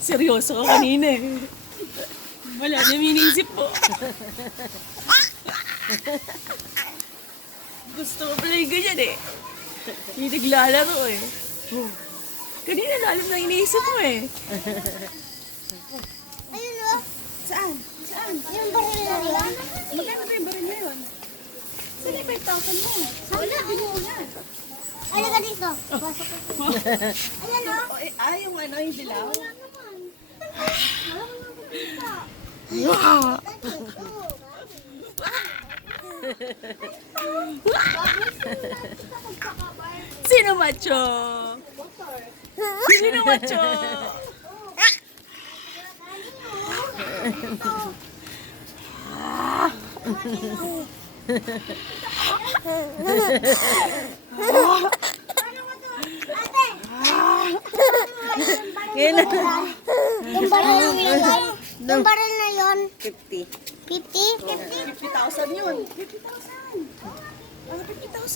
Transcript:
Seryoso ka kanina eh. Wala na iniisip po. Gusto ko pala yung ganyan eh. Hindi naglalaro eh. Kanina lalim na iniisip mo eh. Ayun o. Saan? Saan? Yung baril na yun. Magkano ba yung baril na yun? Saan yung 5,000 mo? Wala. Ano ka dito? Pasok ko. Ayan o. Yung ano, yung dilaw? Wala naman. Wala naman dito. Wow! Sino macho? Sino macho? Yung baril na yun. 50. 50? 50? 50,000 yun. 50,000. Ano 50,000?